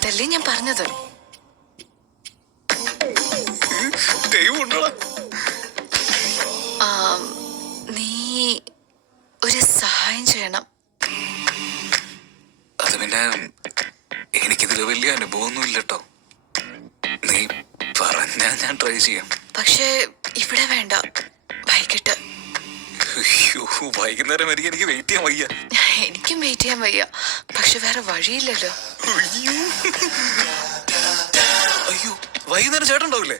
അതല്ലേ ഞാൻ പറഞ്ഞത്. നീ ഒരു സഹായം ചെയ്യണം. അത് പിന്നെ എനിക്കിതിൽ വലിയ അനുഭവമൊന്നും ഇല്ലട്ടോ. നീ പറഞ്ഞാ ഞാൻ ട്രൈ ചെയ്യാം. പക്ഷേ ഇവിടെ വേണ്ട, വൈകിട്ട്. വൈകുന്നേരം വരെ എനിക്ക് വെയിറ്റ് ചെയ്യാൻ വയ്യ. എനിക്കും വെയിറ്റ് ചെയ്യാൻ വയ്യ, പക്ഷെ വേറെ വഴിയില്ലല്ലോ. അയ്യോ, വൈകുന്നേരം ചേട്ടൻ ഉണ്ടാവില്ലേ?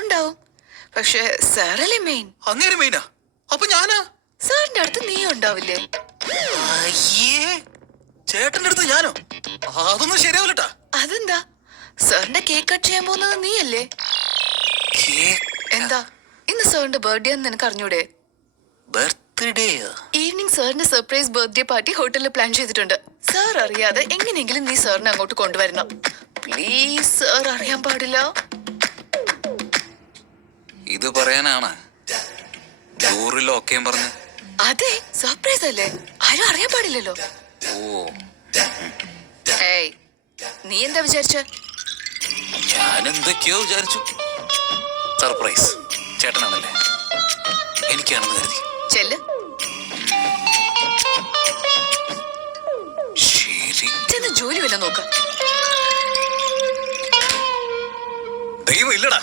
ഉണ്ടാവും, പക്ഷെ സാറല്ലേ മെയിൻ. അങ്ങേര് മെയിനാ? അപ്പൊ ഞാനാ? സാറിന്റെ അടുത്ത് നീ ഉണ്ടാവില്ലേ? ചേട്ടന്റെ അടുത്ത് ഞാനോ? അതൊന്നും ശരിയാവില്ലട്ടാ. അതെന്താ? സാറിന്റെ കേക്ക് കട്ട് ചെയ്യാൻ പോകുന്നത് നീയല്ലേ? എന്താ ഇന്ന് സാറിന്റെ ബർത്ത്ഡേ എന്ന് നിനക്ക് അറിഞ്ഞൂടെ? ബർത്ത്ഡേ ഈവനിങ് സാറിന്റെ സർപ്രൈസ് ബർത്ത്ഡേ പാർട്ടി ഹോട്ടലിൽ പ്ലാൻ ചെയ്തിട്ടുണ്ട്. സാർ അറിയാതെ എങ്ങനെയെങ്കിലും നീ സാറിനെ അങ്ങോട്ട് കൊണ്ടുവരണം. പ്ലീസ്, സാർ അറിയാൻ പാടില്ല. ഇത് പറയാനാണ് ടൂറിൽ ഓക്കേം പറഞ്ഞു. അതെ, സർപ്രൈസ് അല്ലേ, ആരും അറിയാൻ പാടില്ലല്ലോ. ഓ, ഏയ്, നീ എന്താ വിചാരിച്ച? ഞാൻ എന്തൊക്കെയോ വിചാരിച്ചു. സർപ്രൈസ് ചേട്ടനാണല്ലേ, എനിക്കാണെന്ന് കരുതി. ചെല്ല്. ശരി, ചെന്ന് ജോലി വല്ല നോക്ക. ദൈവം ഇല്ലടാ.